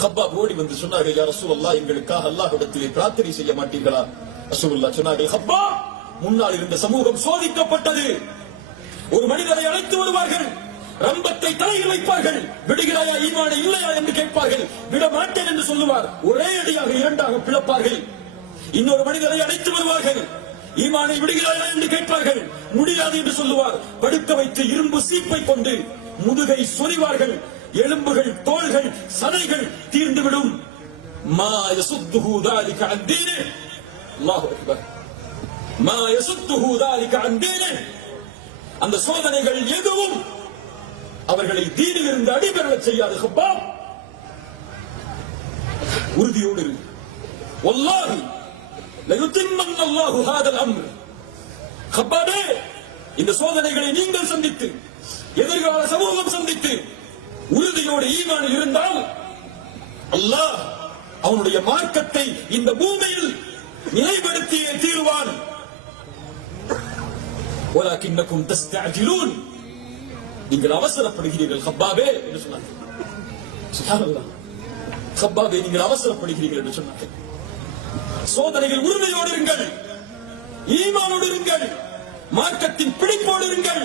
கப்பாப் ஓடி வந்து சொன்னார்கள், யா ரசூலல்லாஹ், எங்களுக்காக அல்லாஹ்விடத்திலே பிரார்த்தனை செய்ய மாட்டீர்களா? ரசூலுல்லாஹ் சொன்னார்கள், கப்பாப், முன்னால் இருந்த சமூகம் சோதிக்கப்பட்டது. ஒரு மனிதரை அழைத்து வருவார்கள், ரம்பத்தை தலையில் வைப்பார்கள், விடுகிறாயா ஈமானை இல்லையா என்று கேட்பார்கள். விட மாட்டேன் என்று சொல்லுவார், ஒரே அடியாக இரண்டாக பிளப்பார்கள். இன்னொரு மனிதரை அழைத்து வருவார்கள், ஈமானை விடுகிறாயா என்று கேட்பார்கள், முடியாது என்று சொல்லுவார். படுக்க வைத்து இரும்பு சீப்பை கொண்டு முதுகை சொறிவார்கள். எலும்புகள், தோள்கள், சதைகள் தீர்ந்துவிடும். மா யசுத்துஹு ذلك عن دينه. அல்லாஹு அக்பர். மா யசுத்துஹு ذلك عن دينه. அந்த சோதனைகள் எதுவும் அவர்களை தீனில் இருந்து அடிபெறச் செய்யாது. கப்பாப், உறுதியோடு இரு. வல்லாஹி லயுத்திம்மன்ன அல்லாஹு ஹாதல் அம்ர். கப்பாபே, இந்த சோதனைகளை நீங்கள் சந்தித்து, எதிர்கால சமூகம் சந்தித்து உறுதியோடு ஈமானில் இருந்தால் அல்லாஹ் அவனுடைய மார்க்கத்தை இந்த பூமியில் நிலைப்படுத்தியே தீருவான். வலக்கின்னகும் தஸ்தஅஜிலூன். நீங்கள் அவசரப்படுகிறீர்கள் கப்பாபே என்று சொன்னார்கள். சுப்ஹானல்லாஹ், கப்பாபே, நீங்கள் அவசரப்படுகிறீர்கள் என்று சொன்னார்கள். சோதனைகள் உறுதியோடு இருங்கள், ஈமானோடு இருங்கள், மார்க்கத்தின் பிடிப்போடு இருங்கள்.